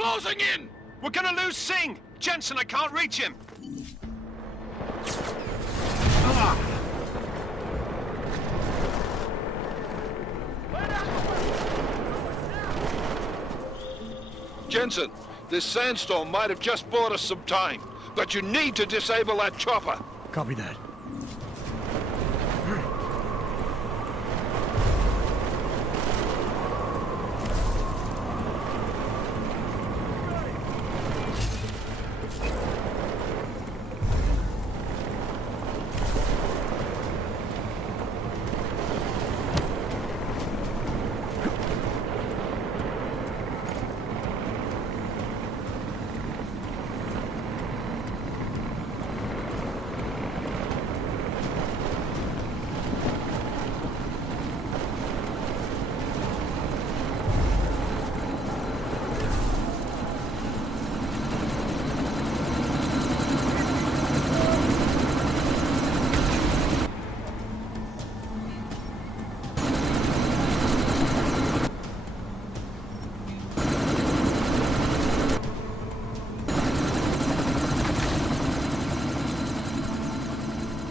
closing in! We're gonna lose Singh! Jensen, I can't reach him! Jensen, this sandstorm might have just bought us some time, but you need to disable that chopper. Copy that.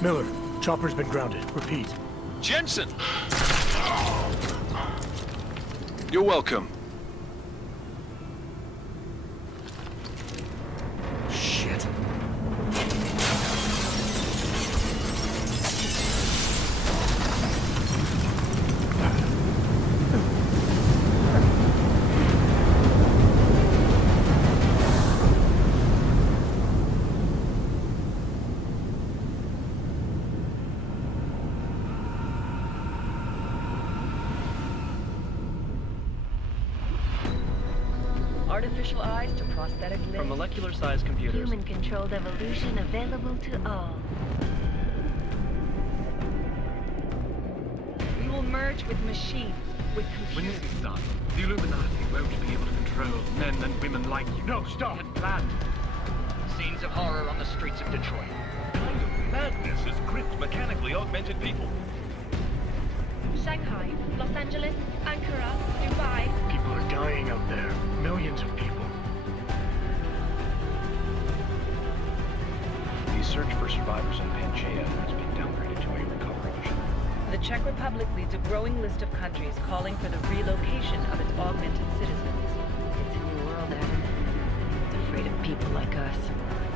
Miller, chopper's been grounded. Repeat. Jensen! You're welcome. Shit. Artificial eyes to prosthetic limbs. From molecular-sized computers. Human-controlled evolution available to all. We will merge with machines, with When computers. this is done, the Illuminati won't be able to control men and women like you. No, stop! We had planned. Scenes of horror on the streets of Detroit. Kind of madness is gripped mechanically augmented people. Shanghai, Los Angeles, Ankara, Dubai. People are dying out there. Millions of people. The search for survivors in Pangaea has been downgraded to a recovery mission. The Czech Republic leads a growing list of countries calling for the relocation of its augmented citizens. It's a new world, Adam. It's afraid of people like us.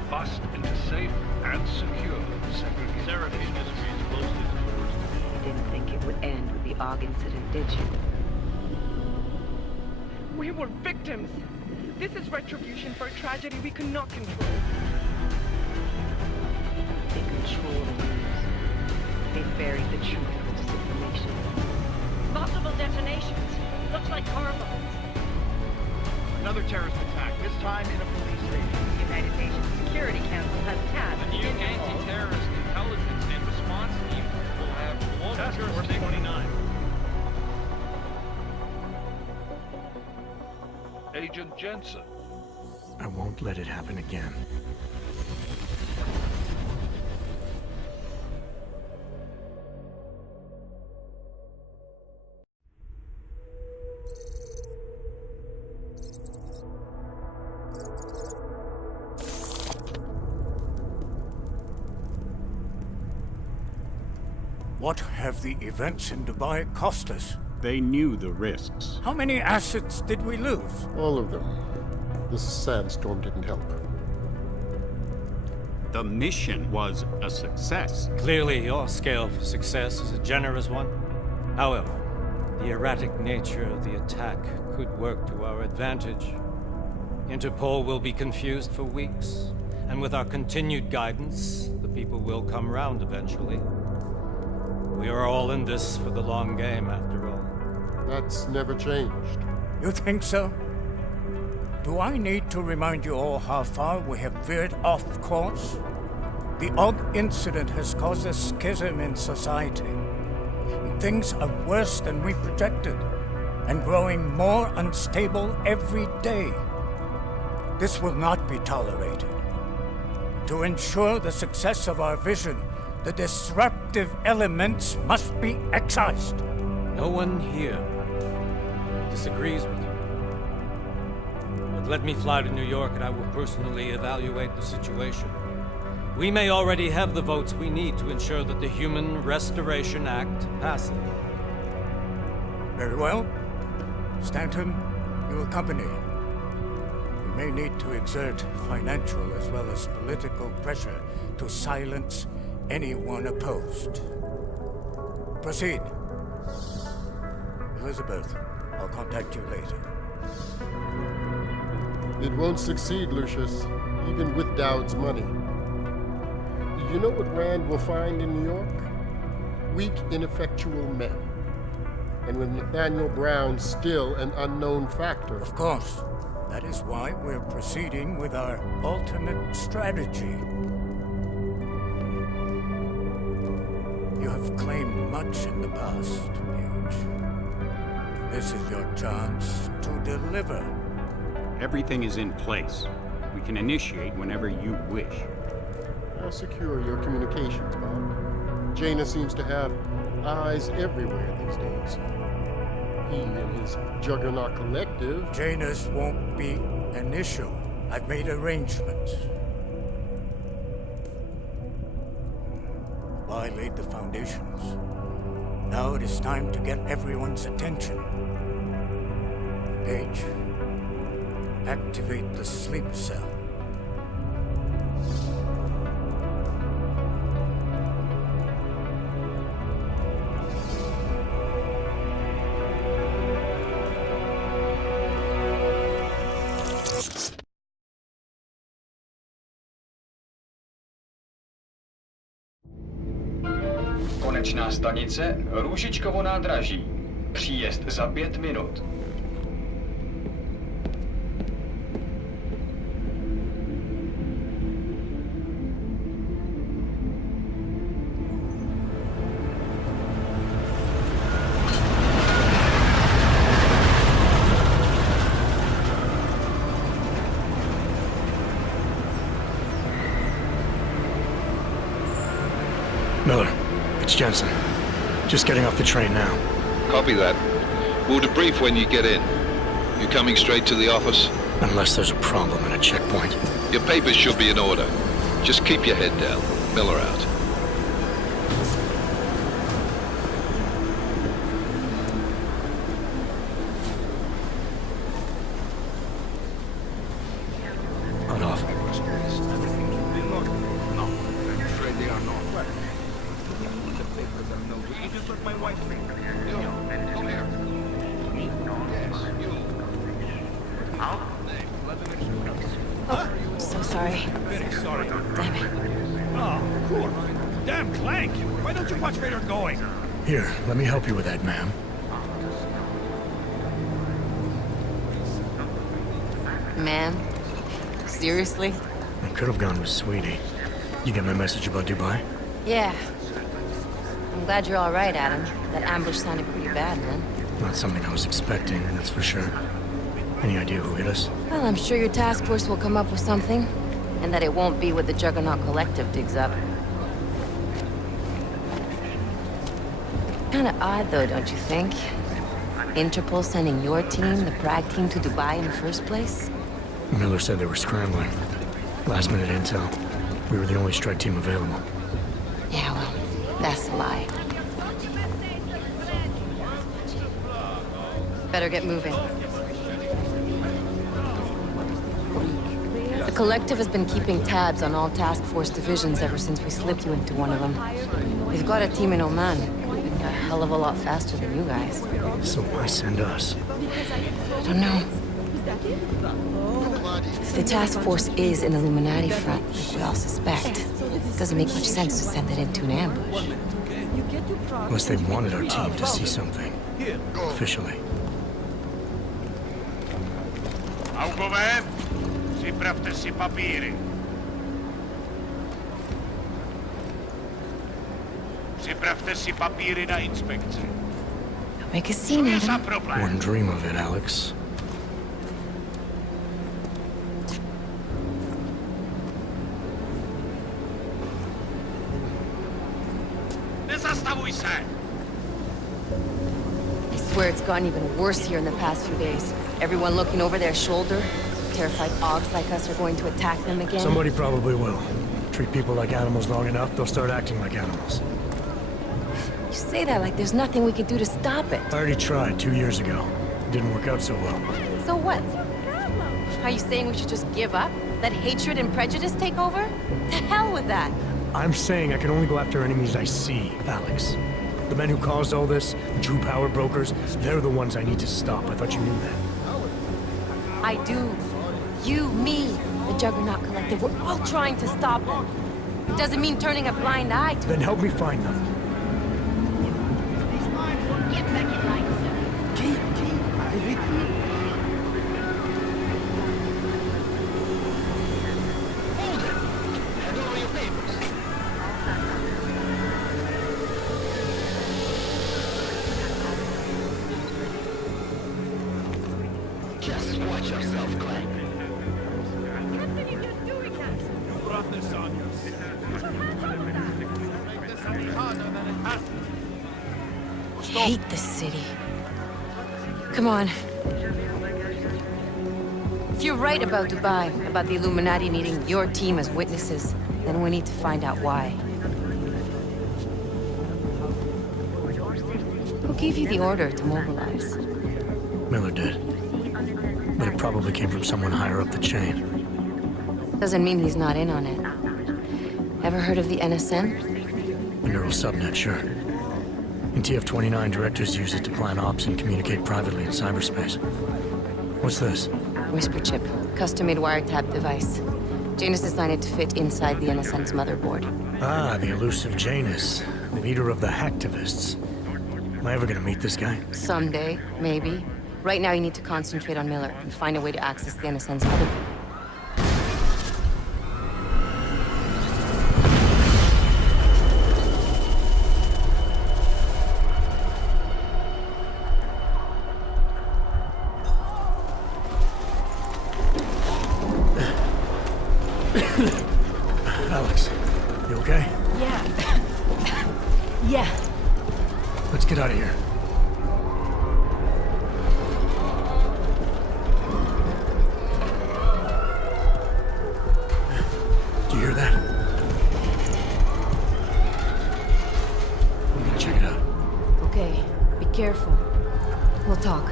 Bust into safe and secure segregation. Sarif Industries closely towards You didn't think it would end with the AUG incident, did you? We were victims. This is retribution for a tragedy we could not control. They control the news. They buried the truth with disinformation. Multiple detonations. Looks like hormones. Another terrorist attack, this time in a police station. The United Nations Security Council has tasked The new anti-terrorist intelligence and response team will have global Task Force jurisdiction. 29. Agent Jensen. I won't let it happen again. What have the events in Dubai cost us? They knew the risks. How many assets did we lose? All of them. This sandstorm didn't help. The mission was a success. Clearly, your scale for success is a generous one. However, the erratic nature of the attack could work to our advantage. Interpol will be confused for weeks, and with our continued guidance, the people will come round eventually. We are all in this for the long game, after all. That's never changed. You think so? Do I need to remind you all how far we have veered off course? The AUG incident has caused a schism in society. Things are worse than we projected, and growing more unstable every day. This will not be tolerated. To ensure the success of our vision, the disruptive elements must be excised. No one here disagrees with you. Let me fly to New York and I will personally evaluate the situation. We may already have the votes we need to ensure that the Human Restoration Act passes. Very well. Stanton, you accompany. We may need to exert financial as well as political pressure to silence anyone opposed. Proceed. Elizabeth, I'll contact you later. It won't succeed, Lucius, even with Dowd's money. You know what Rand will find in New York? Weak, ineffectual men. And with Nathaniel Brown still an unknown factor. Of course. That is why we're proceeding with our alternate strategy. You have claimed much in the past, Paige. This is your chance to deliver. Everything is in place. We can initiate whenever you wish. I'll secure your communications, Bob. Jaina seems to have eyes everywhere these days. He and his Juggernaut Collective... Jaina's won't be an issue. I've made arrangements. I laid the foundations. Now it is time to get everyone's attention. Paige, activate the sleep cell. Konečná stanice Růžičkovo nádraží. Příjezd za 5 minut. Miller, it's Jensen. Just getting off the train now. Copy that. We'll debrief when you get in. You coming straight to the office? Unless there's a problem at a checkpoint. Your papers should be in order. Just keep your head down. Miller out. Hold off. No, I'm afraid they are not. The papers are no good. You just let my wife think. You, come here. Me? Yes, you. So sorry. Very sorry. Damn it. Oh, cool. Damn Clank. Why don't you watch where you're going? Here, let me help you with that, ma'am. Man? Seriously? I could have gone with Sweetie. You get my message about Dubai? Yeah. I'm glad you're all right, Adam. That ambush sounded pretty bad, man. Not something I was expecting, that's for sure. Any idea who hit us? Well, I'm sure your task force will come up with something. And that it won't be what the Juggernaut Collective digs up. Kinda odd, though, don't you think? Interpol sending your team, the Prague team, to Dubai in the first place? Miller said they were scrambling. Last minute intel. We were the only strike team available. Yeah, well, that's a lie. Better get moving. The Collective has been keeping tabs on all task force divisions ever since we slipped you into one of them. They've got a team in Oman, moving a hell of a lot faster than you guys. So why send us? I don't know. If the task force is an Illuminati front, like we all suspect, it doesn't make much sense to send it into an ambush. Unless they wanted our team to see something. Officially. Augové, připravte si papíry. Připravte si papíry na inspekci. Don't make a scene, Adam. Wouldn't dream of it, Alex. Nezastavuj se! I swear it's gotten even worse here in the past few days. Everyone looking over their shoulder, terrified Augs like us are going to attack them again? Somebody probably will. Treat people like animals long enough, they'll start acting like animals. You say that like there's nothing we can do to stop it. I already tried 2 years ago. It didn't work out so well. So what? Are you saying we should just give up? Let hatred and prejudice take over? To hell with that! I'm saying I can only go after enemies I see, Alex. The men who caused all this, the true power brokers, they're the ones I need to stop. I thought you knew that. I do. You, me, the Juggernaut Collective, we're all trying to stop them. It doesn't mean turning a blind eye to Then help me find them. Get back in line, Just watch yourself, Glenn. You brought this on I hate this city. Come on. If you're right about Dubai, about the Illuminati needing your team as witnesses, then we need to find out why. Who gave you the order to mobilize? Miller did. But it probably came from someone higher up the chain. Doesn't mean he's not in on it. Ever heard of the NSN? The neural subnet, sure. In TF-29, directors use it to plan ops and communicate privately in cyberspace. What's this? Whisper chip, custom-made wiretap device. Janus designed it to fit inside the NSN's motherboard. Ah, the elusive Janus, leader of the hacktivists. Am I ever gonna meet this guy? Someday, maybe. Right now you need to concentrate on Miller and find a way to access the NSN's motherboard. Alex, you okay? Yeah. Yeah. Let's get out of here. Do you hear that? I'm gonna check it out. Okay, be careful. We'll talk.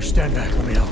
Stand back, let me help.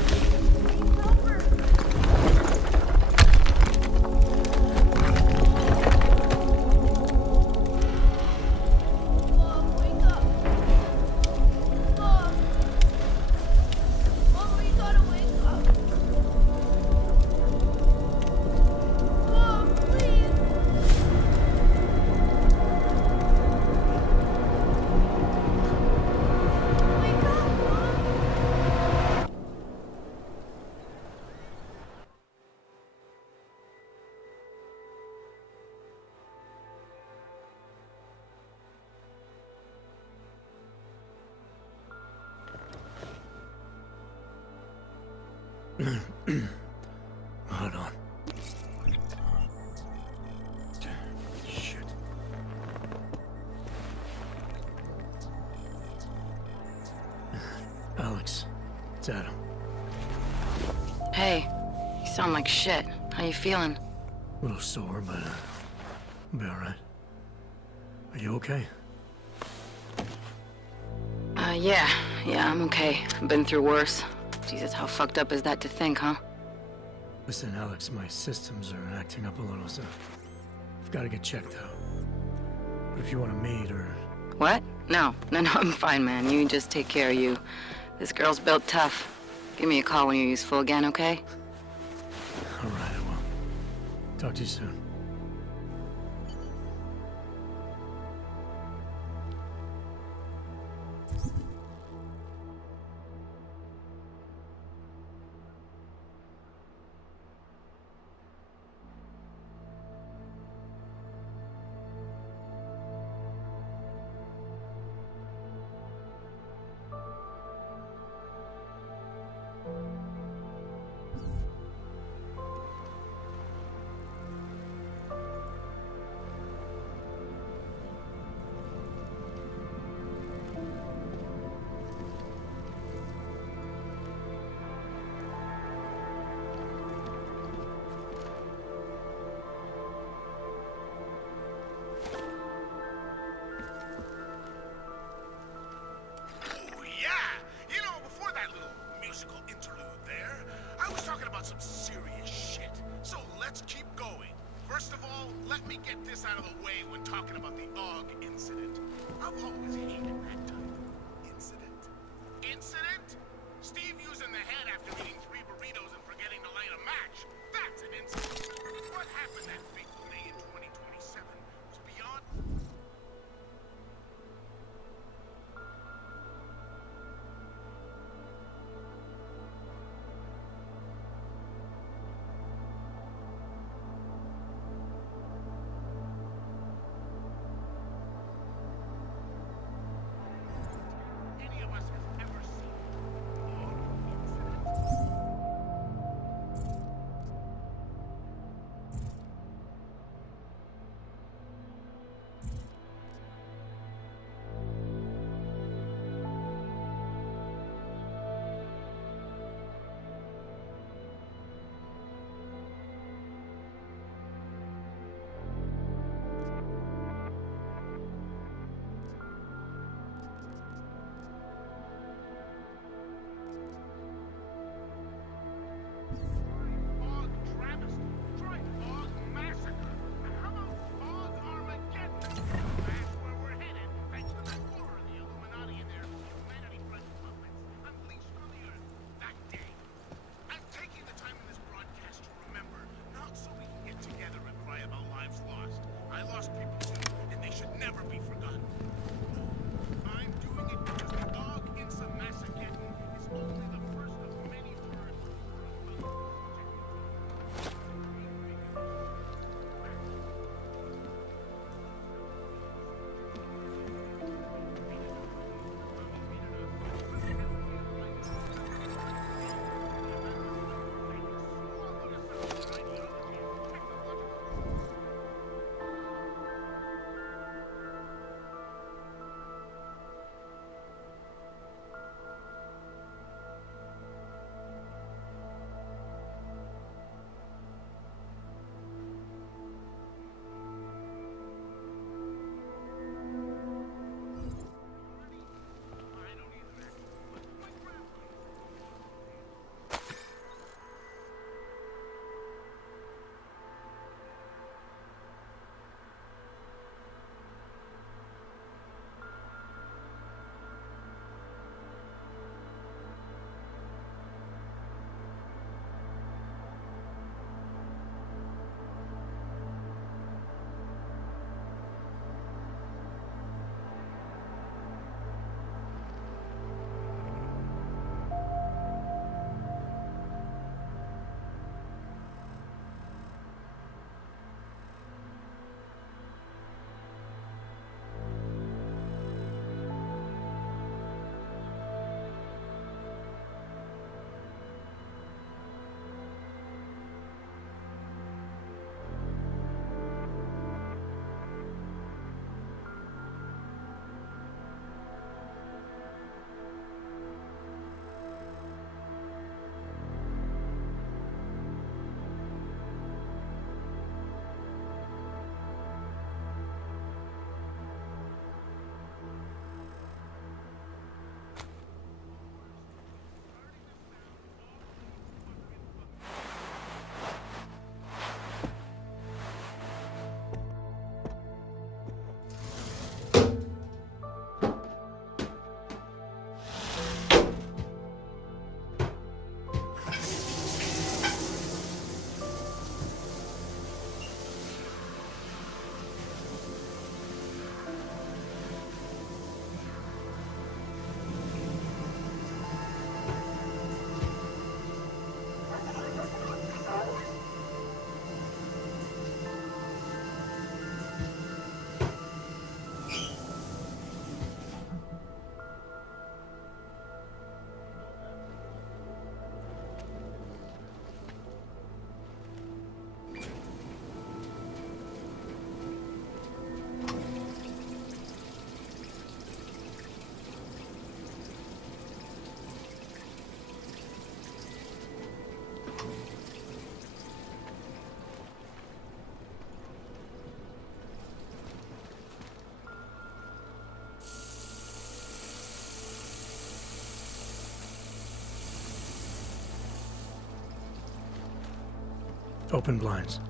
Hold on. Shit. Alex, it's Adam. Hey, you sound like shit. How you feeling? A little sore, but I'll be all right. Are you okay? Yeah, I'm okay. I've been through worse. Jesus, how fucked up is that to think, huh? Listen, Alex, my systems are acting up a little, so I've got to get checked out. But if you want to meet or... What? No, I'm fine, man. You just take care of you. This girl's built tough. Give me a call when you're useful again, okay? All right, I will. Talk to you soon. this out of the way when talking about the AUG incident. I've always hated that type of incident. Incident? Steve using the head after eating 3 burritos and forgetting to light a match. That's an incident. What happened that fateful day in 2027 was beyond... any of us has ever seen. AUG travesty, try AUG massacre, and how about AUG Armageddon? That's where we're headed, thanks to that horror of the Illuminati and their humanity-friendly puppets unleashed on the Earth that day. I'm taking the time in this broadcast to remember, not so we can get together and cry about lives lost. I lost people too, and they should never be forgotten. No, I'm doing it because the AUG Insa Massageddon is only the first of many horrors for a Open blinds.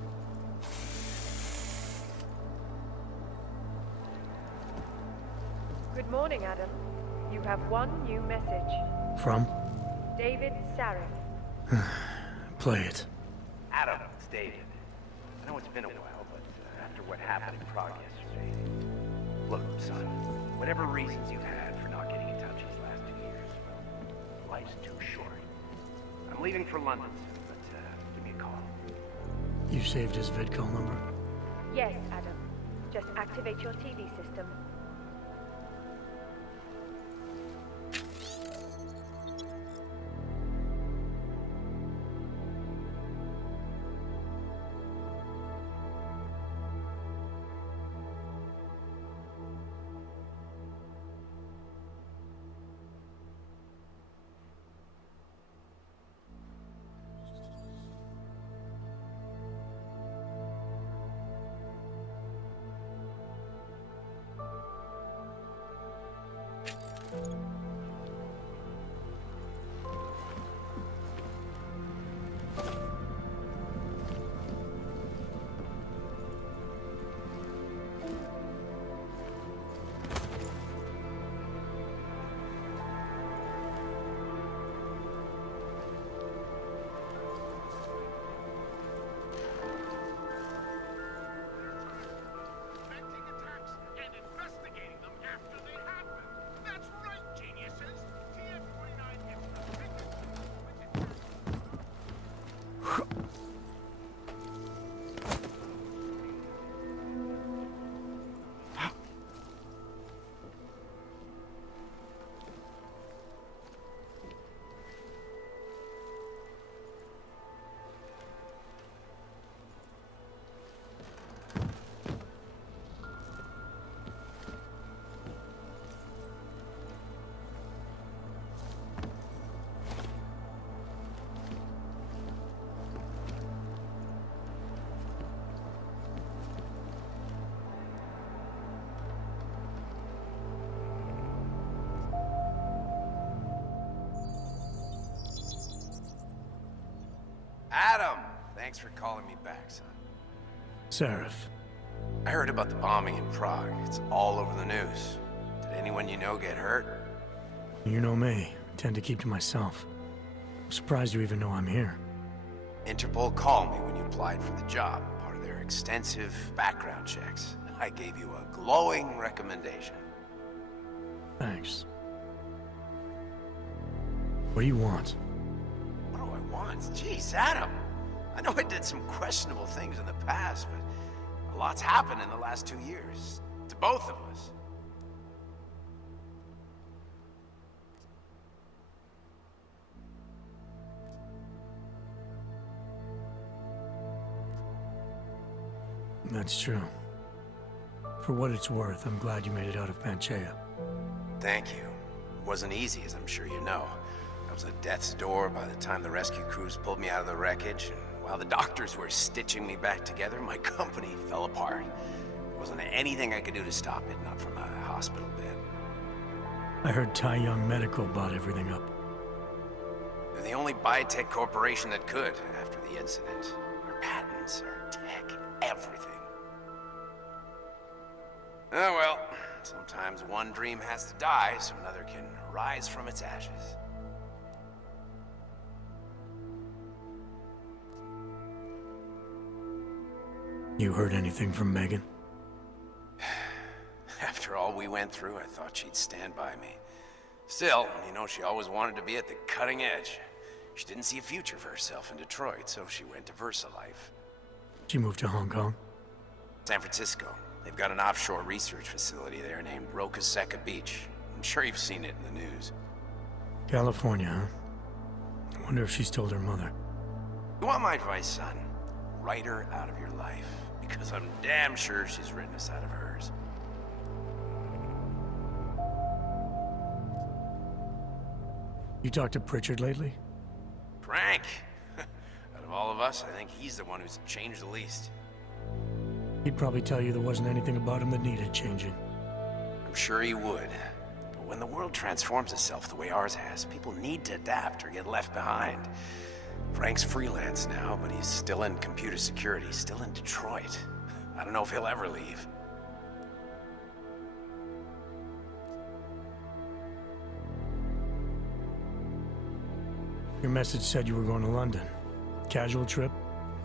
You have one new message. From? David Sarif. Play it. Adam, it's David. I know it's been a while, but after what happened in Prague yesterday... Look, son, whatever reasons you've had for not getting in touch these last 2 years, well, life's too short. I'm leaving for London, but give me a call. You saved his vidcall number? Yes, Adam. Just activate your TV system. Adam! Thanks for calling me back, son. Sarif. I heard about the bombing in Prague. It's all over the news. Did anyone you know get hurt? You know me. I tend to keep to myself. I'm surprised you even know I'm here. Interpol called me when you applied for the job, part of their extensive background checks. I gave you a glowing recommendation. Thanks. What do you want? What do I want? Jeez, Adam! I know I did some questionable things in the past, but a lot's happened in the last 2 years. To both of us. That's true. For what it's worth, I'm glad you made it out of Panchea. Thank you. It wasn't easy, as I'm sure you know. I was at death's door by the time the rescue crews pulled me out of the wreckage, and while the doctors were stitching me back together, my company fell apart. There wasn't anything I could do to stop it, not from a hospital bed. I heard Tai Young Medical bought everything up. They're the only biotech corporation that could, after the incident. Our patents, our tech, everything. Oh well, sometimes one dream has to die so another can rise from its ashes. You heard anything from Megan? After all we went through, I thought she'd stand by me. Still, you know, she always wanted to be at the cutting edge. She didn't see a future for herself in Detroit, so she went to VersaLife. She moved to Hong Kong? San Francisco. They've got an offshore research facility there named Roca Seca Beach. I'm sure you've seen it in the news. California, huh? I wonder if she's told her mother. You want my advice, son? Write her out of your life. Because I'm damn sure she's written us out of hers. You talked to Pritchard lately? Frank! Out of all of us, I think he's the one who's changed the least. He'd probably tell you there wasn't anything about him that needed changing. I'm sure he would. But when the world transforms itself the way ours has, people need to adapt or get left behind. Frank's freelance now, but he's still in computer security, still in Detroit. I don't know if he'll ever leave. Your message said you were going to London. Casual trip?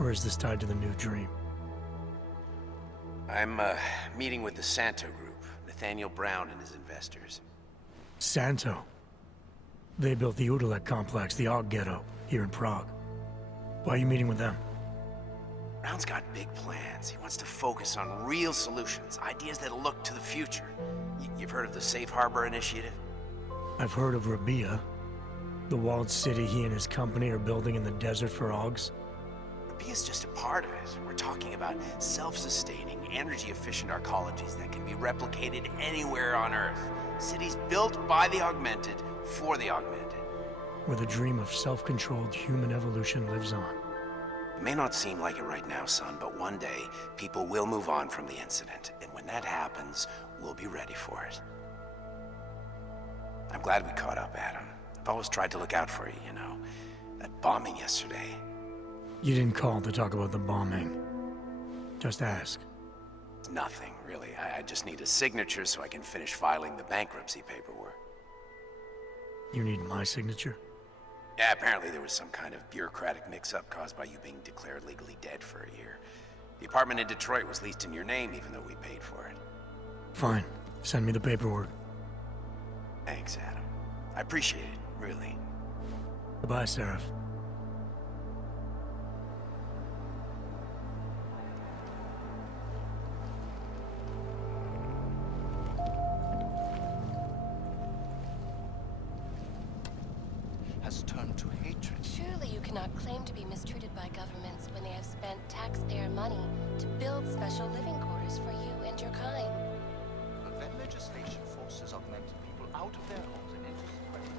Or is this tied to the new dream? I'm, meeting with the Santo Group, Nathaniel Brown and his investors. Santo? They built the Udalek complex, the Og Ghetto, here in Prague. Why are you meeting with them? Brown's got big plans. He wants to focus on real solutions, ideas that look to the future. You've heard of the Safe Harbor Initiative? I've heard of Rabia, the walled city he and his company are building in the desert for Augs. Rabia's just a part of it. We're talking about self-sustaining, energy-efficient arcologies that can be replicated anywhere on Earth. Cities built by the augmented, for the augmented. Where the dream of self-controlled human evolution lives on. It may not seem like it right now, son, but one day, people will move on from the incident. And when that happens, we'll be ready for it. I'm glad we caught up, Adam. I've always tried to look out for you, you know. That bombing yesterday. You didn't call to talk about the bombing. Just ask. It's nothing, really. I just need a signature so I can finish filing the bankruptcy paperwork. You need my signature? Yeah, apparently there was some kind of bureaucratic mix-up caused by you being declared legally dead for a year. The apartment in Detroit was leased in your name even though we paid for it. Fine. Send me the paperwork. Thanks, Adam. I appreciate it, really. Goodbye, Sarif. Has turned to hatred. Surely you cannot claim to be mistreated by governments when they have spent taxpayer money to build special living quarters for you and your kind. But when legislation forces augmented people out of their homes and into spreading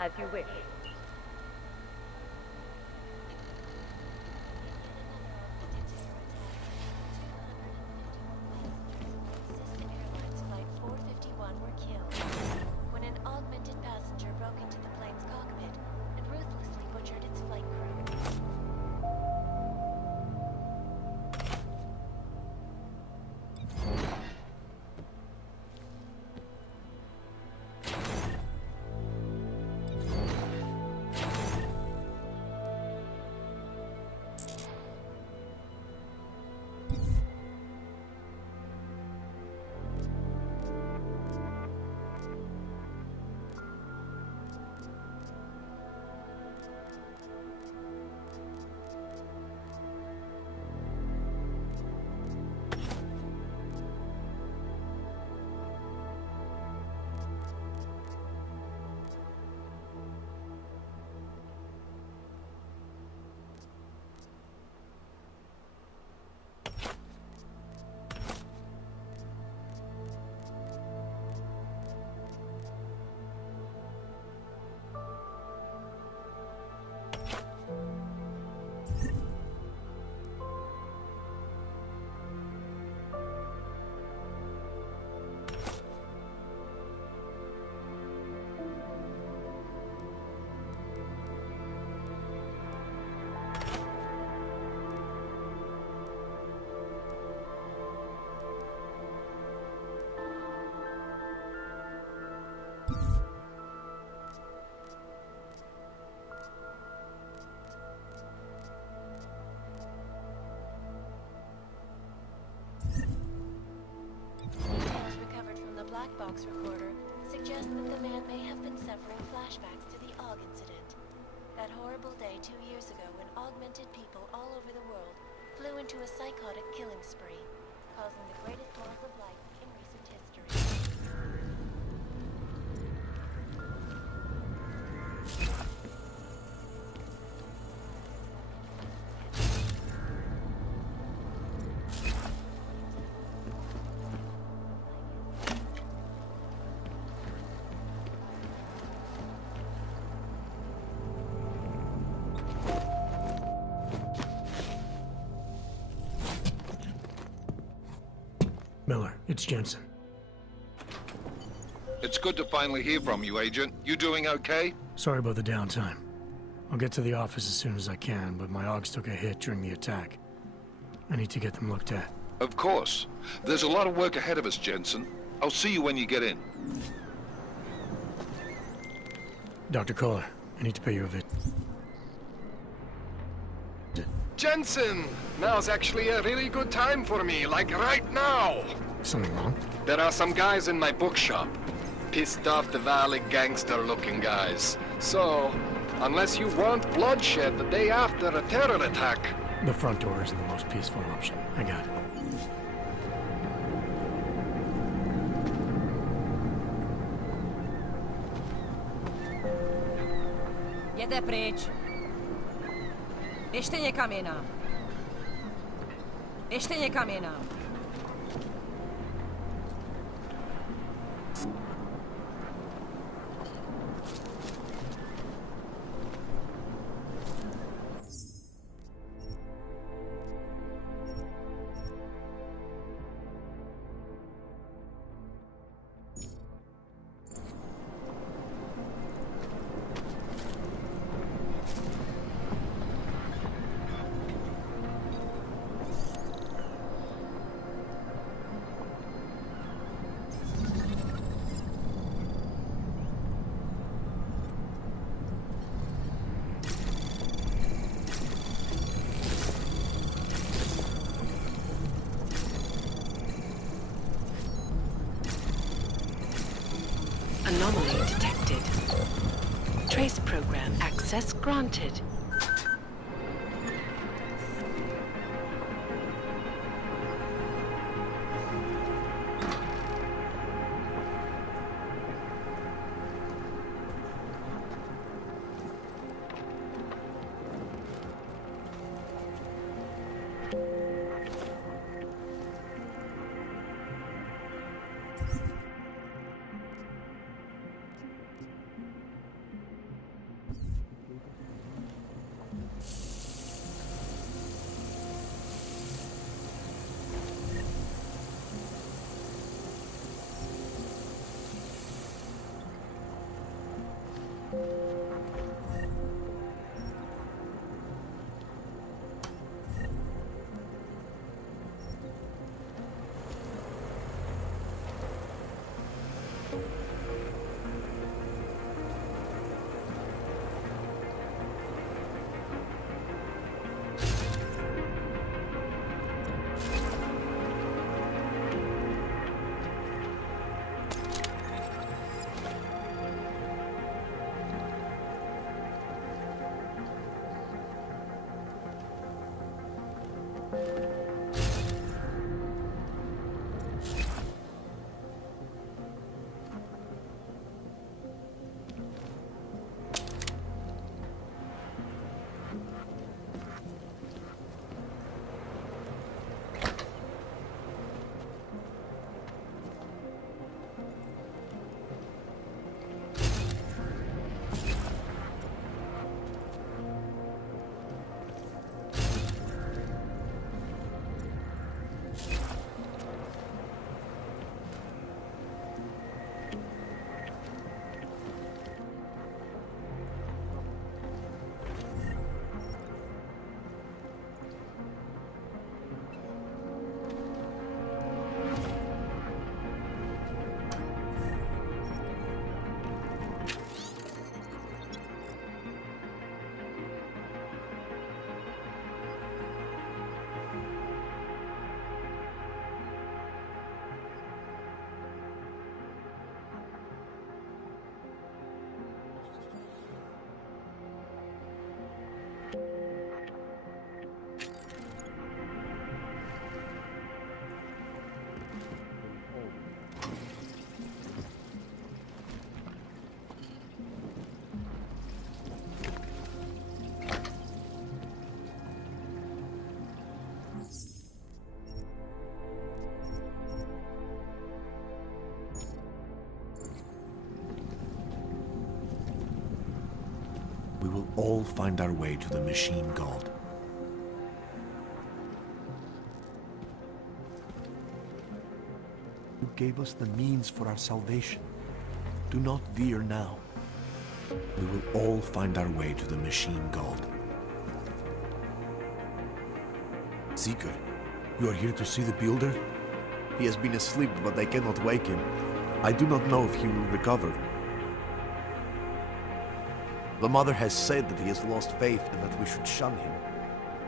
As you wish. Flight 451 were killed when an augmented passenger broke into the plane's cockpit and ruthlessly butchered its flight crew. Details recovered from the black box recorder suggest that the man may have been suffering flashbacks to the AUG incident. That horrible day 2 years ago when augmented people all over the world flew into a psychotic killing spree, causing the greatest loss of life in recent history. Miller, it's Jensen. It's good to finally hear from you, Agent. You doing okay? Sorry about the downtime. I'll get to the office as soon as I can, but my AUGs took a hit during the attack. I need to get them looked at. Of course. There's a lot of work ahead of us, Jensen. I'll see you when you get in. Dr. Kohler, I need to pay you a Jensen! Now's actually a really good time for me, like right now! Something wrong? There are some guys in my bookshop. Pissed off the Valley gangster-looking guys. So, unless you want bloodshed the day after a terror attack... The front door isn't the most peaceful option. I got it. Jděte pryč. Běžte někam jinam. Běžte někam jinam. Anomaly detected. Trace program access granted. will all find our way to the machine god. You gave us the means for our salvation. Do not veer now. We will all find our way to the machine god. Seeker, you are here to see the builder? He has been asleep, but I cannot wake him. I do not know if he will recover. The mother has said that he has lost faith and that we should shun him,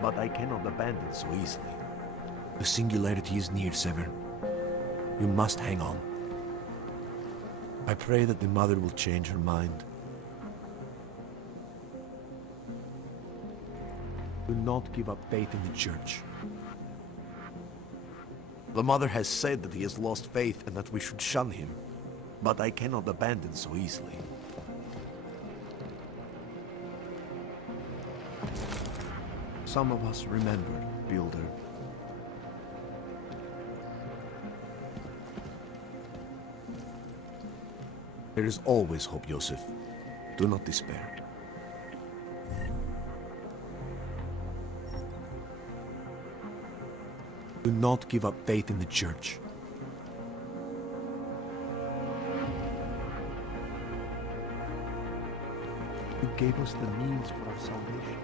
but I cannot abandon so easily. The singularity is near, Sever. You must hang on. I pray that the mother will change her mind. Do not give up faith in the church. The mother has said that he has lost faith and that we should shun him, but I cannot abandon so easily. Some of us remember, Builder. There is always hope, Joseph. Do not despair. Do not give up faith in the church. You gave us the means for our salvation.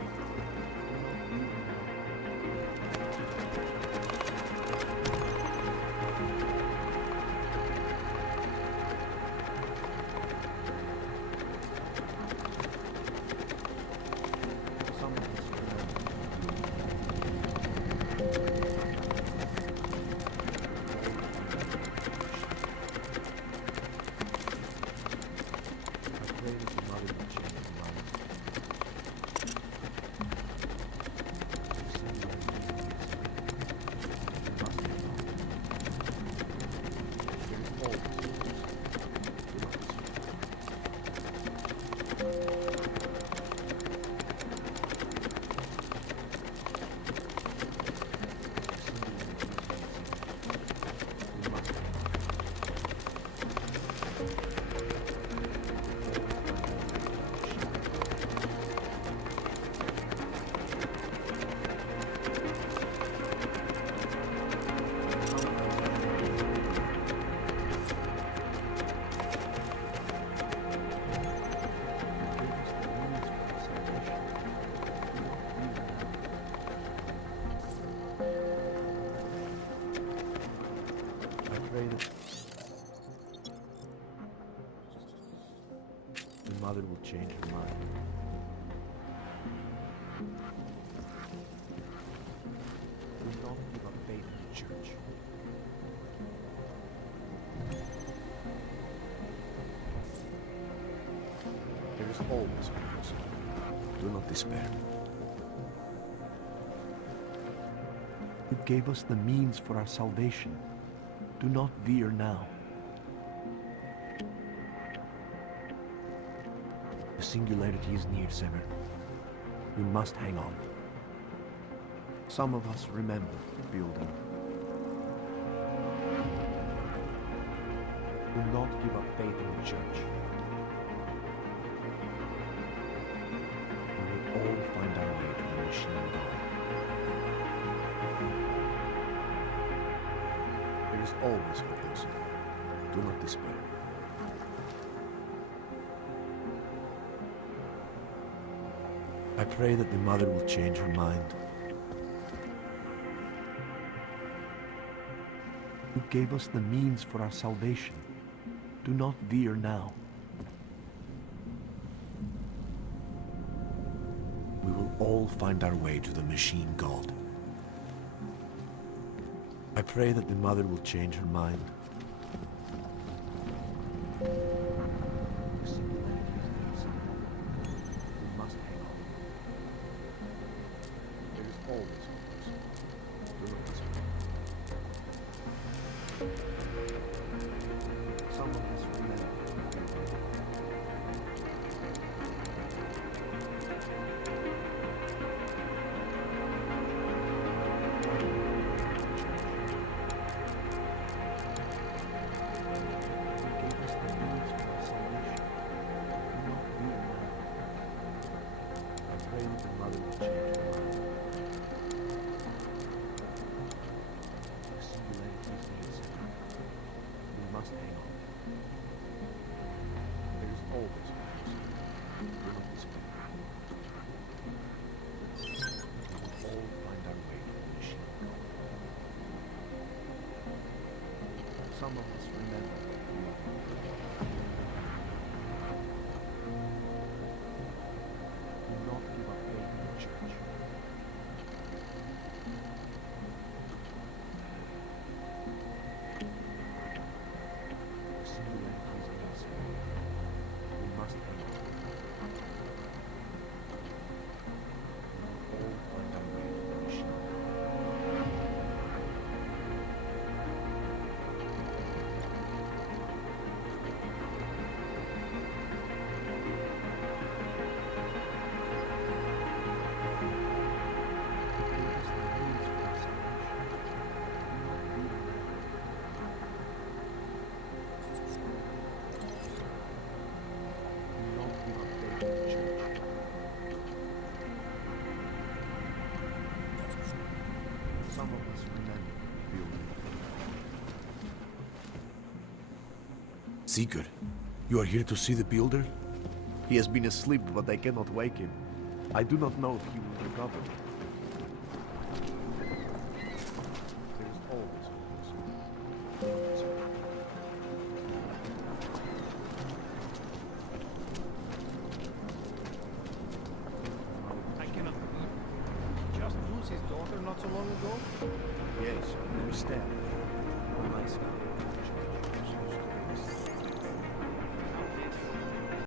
The mother will change her mind. Do not give up faith in the church. There is always hope, Joseph. Do not despair. You gave us the means for our salvation. Do not veer now. The singularity is near, Sever. You must hang on. Some of us remember the building. Do not give up faith in the church. We will all find our way to the machine god. There is always hope, Joseph. Do not despair. I pray that the mother will change her mind. You gave us the means for our salvation. Do not veer now. We will all find our way to the machine god. I pray that the mother will change her mind. Some of us remember. Do not give up faith in the church. The singularity is impossible. We must hang on. All find our way to the machine. Some of us remember the old. Seeker, you are here to see the builder? He has been asleep, but I cannot wake him. I do not know if he will recover. There is always a I cannot believe it. He just lose his daughter not so long ago? Yes, we stand.